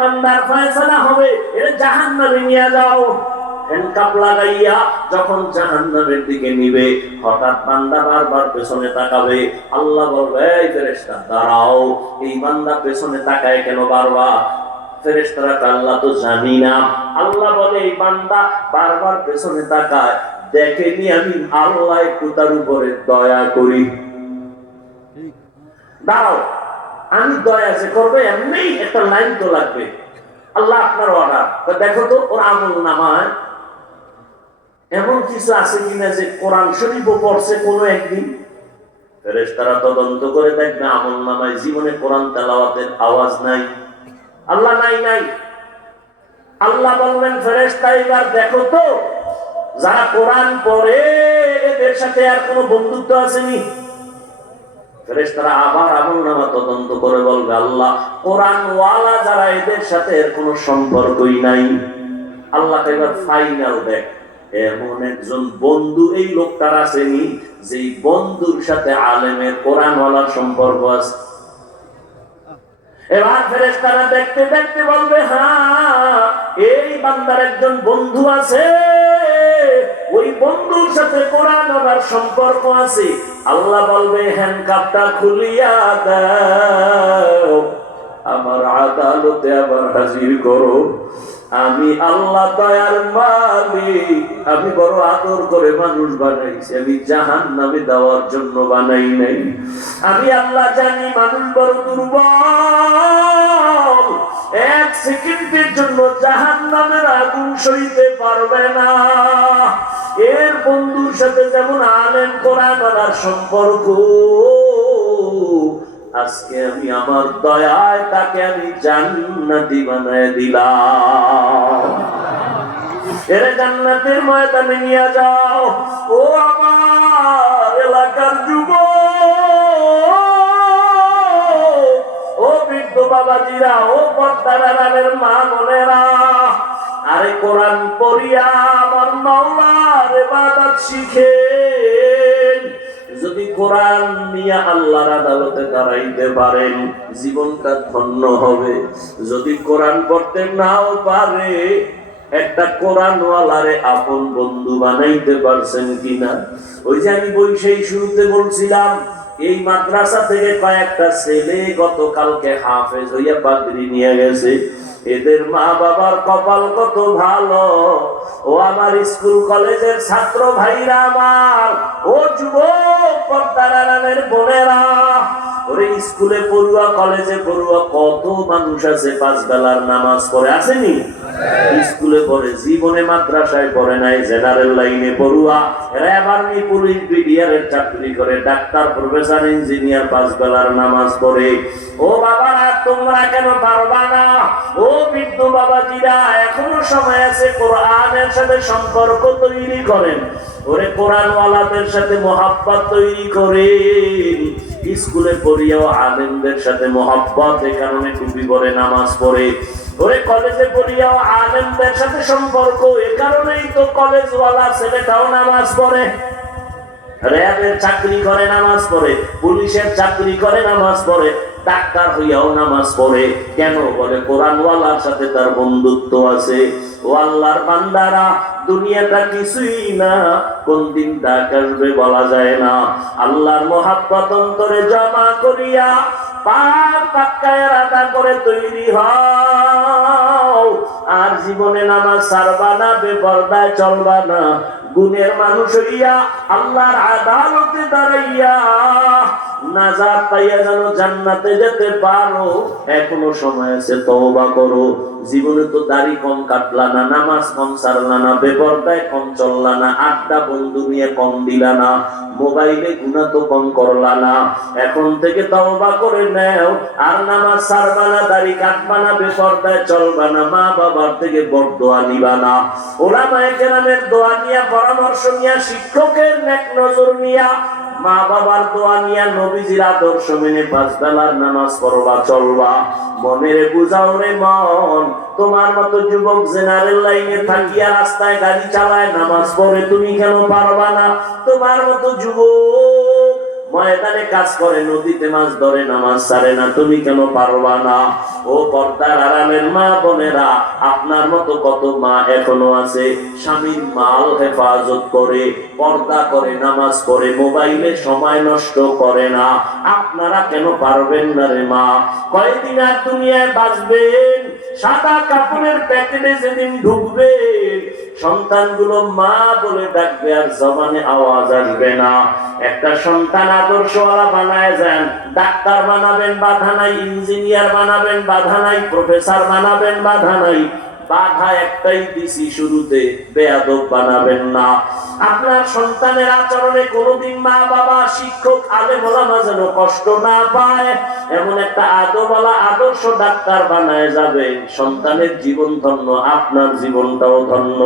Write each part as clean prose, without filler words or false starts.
বান্দার ফয়সালা হবে, এর জাহান্নামে নিয়ে যাও। হ্যান্ডকাপ লাগাইয়া যখন জাহান্নামের দিকে নিবে, হঠাৎ বান্দা বারবার পেছনে তাকাবে। আল্লাহ বলবে, এই ফেরেশতা দাঁড়াও। এই বান্দা পেছনে তাকায় কেন বারবার? ফেরেশতারা আল্লাহ তো জানি না। আল্লাহ বলে, এই বান্দা বারবার পেছনে তাকায়, দেখেনি আমি আল্লাহ একটু তার উপরে দয়া করি। দাঁড়াও, আমি দয়া যে করবো এমনি একটা লাইন তো লাগবে। আল্লাহ আপনার অর্ডার, দেখো তো ওর আমল নামায় এমন কিছু আছে কিনা যে কোরআন শরীফও পড়ছে কোনো একদিন। ফেরেশতারা তদন্ত করে দেখবে আমল নামায় জীবনে কোরআন তেলাওয়াতের আওয়াজ নাই। আল্লাহ নাই নাই। আল্লাহ বলবেন, ফেরেশতা এবার দেখো তো যারা কোরআন পড়ে এদের সাথে আর কোনো বন্ধুত্ব আসেনি। ফেরেশতারা আবার আমলনামা তদন্ত করে বলবে, আল্লাহ কোরআন ওয়ালা যারা এদের সাথে এর কোনো সম্পর্কই নাই। আল্লাহ এবার ফাইনাল দেখ, এমন একজন বন্ধু এই লোকটার আসেনি যে বন্ধুর সাথে আলেমের কোরআন ওয়ালার সম্পর্ক আছে। এবার ফেরেশতারা দেখতে দেখতে বলবে, হ্যাঁ এই বান্দার একজন বন্ধু আছে, ওই বন্ধুর সাথে কোরআন ওয়ালার সম্পর্ক আছে। আল্লাহ বলবে, হ্যান্ডকাপটা খুলিয়া দাও, আমার আদালতে আবার হাজির করো। আমি আল্লাহ দয়ার মালিক, আমি বড় আদর করে মানুষ বানাইছি, আমি জাহান্নামে দেওয়ার জন্য বানাই নাই। আমি আল্লাহ জানি মানুষ বড় দুর্বল, এক সেকেন্ডের জন্য জাহান্নামের আগুন সইতে পারবে না। এর বন্ধুর সাথে যেমন আলেম কোরআন ওয়ালার সম্পর্ক, আজকে আমি আমার দয়ায় তাকে আমি জান্নাতি বানায় দিলাম। এর জান্নাতের ময়দানে নিয়ে যাও। ও আমার এলাকার যুবক, ও বৃদ্ধ বাবাজিরা, ও পর্দার আড়ালের মা বোনেরা, আরে কোরআন পড়িয়া আমার মাওলার ইবাদত শিখেন। যদি কোরআন নিয়ে আল্লাহর আদালতে দাঁড়াইতে পারেন, জীবনটা ধন্য হবে। যদি কোরআন পড়তে নাও পারে, একটা কোরআনওয়ালারে আপন বন্ধু বানাইতে পারছেন কিনা? ওই যে আমি বৈশাখী শুরুতে বলছিলাম, এই মাদ্রাসা থেকে কয়েকটা ছেলে গতকালকে হাফেজ হইয়া পাগড়ি নিয়ে গেছে। এদের মা বাবার কপাল কত ভালো। ও আমার স্কুল কলেজের ছাত্র ভাইরা আমার, ও যুবক পর্দার আড়ালের বোনেরা, ওরে স্কুলে পড়ুয়া কলেজে পড়ুয়া কত মানুষ আছে পাঁচ বেলার নামাজ পড়ে, আসেনি? স্কুলে পড়ে, জীবনে মাদ্রাসায় পড়ে নাই, জেনারেল লাইনে পড়ুয়া, এরা আবার পুলিশ বিডিআরের চাকরি করে, ডাক্তার প্রফেসর ইঞ্জিনিয়ার পাঁচ বেলার নামাজ পড়ে। ও বাবারা, তোমরা কেন পারবা না? ও বৃদ্ধ বাবাজিরা, এখনো সময় আছে, কোরআনের সাথে সম্পর্ক তৈরি করেন। ওরে কোরআনওয়ালাদের সাথে মহাব্বত তৈরি করেন। স্কুলে পড়িয়াও আলেমদের সাথে মহাব্বত, এ কারণে টুপি পরে নামাজ পড়ে। ওরে কলেজে পড়িয়াও আলেমদের সাথে সম্পর্ক, এ কারণেই তো কলেজওয়ালা ছেলেটাও নামাজ পড়ে। র্যাবের চাকরি করে নামাজ পড়ে, পুলিশের চাকরি করে নামাজ পড়ে, ডাক্তার হইয়াও নামাজ পড়ে। কেন? বলে কোরআনওয়ালার সাথে তার বন্ধুত্ব আছে। ও আল্লাহর বান্দারা, দুনিয়াটা কিছুই না, কোন দিন ডাক আসবে বলা যায় না। আল্লাহর মহাব্বত অন্তরে জমা করিয়া পাক পাক্কায় আদা করে তৈরি হও। আর জীবনে নামাজ ছাড়বা না, বেপরদায় চলবা না, গুণের মানুষ হইয়া আল্লাহর আদালতে দাঁড়াইয়া নাজাত পাইয়া যেন জান্নাতে যেতে পারো। এখনো সময় আছে, তওবা করো। জীবনে তো দাড়ি কম কাটলা না, নামাজ কম ছাড়লা না, বেপরদায় কম চললা না, আড্ডা বন্ধু নিয়ে কম দিলা না, মোবাইলে গুনাহ তো কম করলা না। এখন থেকে তওবা করে নাও, আর নামাজ ছাড়বা না, দাড়ি কাটবা না, বেপরদায় চলবা না, মা বাবার থেকে বরদোয়া নিবা না, উলামায়ে কেরামের দোয়া নিয়া, পরামর্শ নিয়া, শিক্ষকের নেক নজর নিয়া, মা বাবার দোয়া নিয়া, নবীজির আদর্শ মেনে পাঁচ বেলার নামাজ পড়বা, চলবা। মনের বুঝাও রে মন, তোমার মতো যুবক জেনারেল লাইনে থাকিয়া রাস্তায় গাড়ি চালায় নামাজ পড়ে, তুমি কেন পারবা না? তোমার মতো যুবক ময়দানে কাজ করে, নদীতে মাছ ধরে, নামাজ ছাড়ে না, তুমি কেন পারবা না? ও পর্দার আড়ালের মা বোনেরা, আপনার মতো কত মা এখনো আছে স্বামীর মাল হেফাজত করে, পর্দা করে, নামাজ পড়ে, মোবাইলে সময় নষ্ট করে না। আপনারা কেন পারবেন না রে মা? কয়দিন আর দুনিয়ায় বাঁচবেন? সাদা কাপড়ের প্যাকেটে যেদিন ঢুকবেন, সন্তানগুলো মা বলে ডাকবে, আর জবানে আওয়াজ আসবে না। একটা সন্তান আদর্শওয়ালা বানায় যান, ডাক্তার বানাবেন বাধা নাই, ইঞ্জিনিয়ার বানাবেন বাধা নাই, প্রফেসর বানাবেন বাধা নাই, বাধা একটাই দিছি শুরুতে, বেয়াদব বানাবেন না। আপনার সন্তানের আচরণে কোনোদিন মা বাবা শিক্ষক আলেম ওলামা যেন কষ্ট না পায়, এমন একটা আদবওয়ালা আদর্শ ডাক্তার বানায় যাবেন, সন্তানের জীবন ধন্য, আপনার জীবনটাও ধন্য।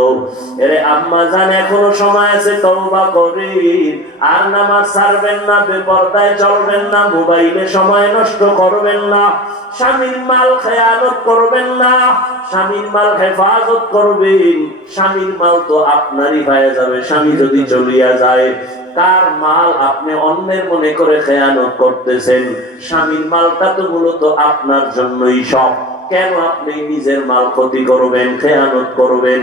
এরে আম্মা জান, এখনো সময় আছে, তওবা করেন। আর নামাজ ছাড়বেন না, বেপরদায় চলবেন না, মোবাইলে সময় নষ্ট করবেন না, স্বামীর মাল খেয়ানত করবেন না, স্বামীর মাল হেফাজত করবেন। স্বামীর মাল তো আপনারই হয়ে যাবে স্বামী যদি চলিয়া যায়। কার মাল আপনি অন্যের মনে করে খেয়ানত করতেছেন? স্বামীর মালটা তো মূলত আপনার জন্যই সব। কেন আপনি নিজের মাল ক্ষতি করবেন, খেয়ানত করবেন?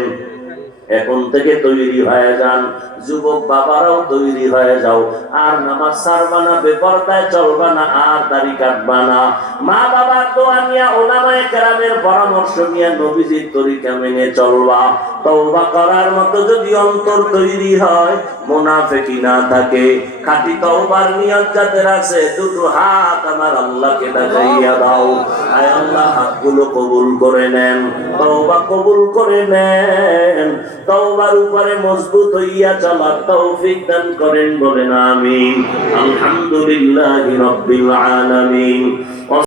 এখন থেকে তৈরি হয়ে যান, যুবক বাবারাও তৈরি হয়ে যাও। আর নামাজ ছাড়বা না, বেপরদায় চলবা না, আর দাড়ি কাটবা না। মা বাবার দোয়া নিয়া, ওলামায়ে কেরামের পরামর্শ নিয়ে নবীজির তরিকা মেনে চলবা। তওবা করার মতো যদি অন্তর তৈরি হয়, মুনাফিকি না থাকে, খাঁটি তওবার নিয়ত যাদের আছে, দুটো হাত আমার আল্লাহকে দেখাইয়া দাও। আয় আল্লাহ, হাতগুলো কবুল করে নেন, তওবা কবুল করে নেন, তওবার উপরে মজবুত হইয়া চলার তৌফিক দান করেন, বলেন আমিন। আলহামদুলিল্লাহি রাব্বিল আলামিন।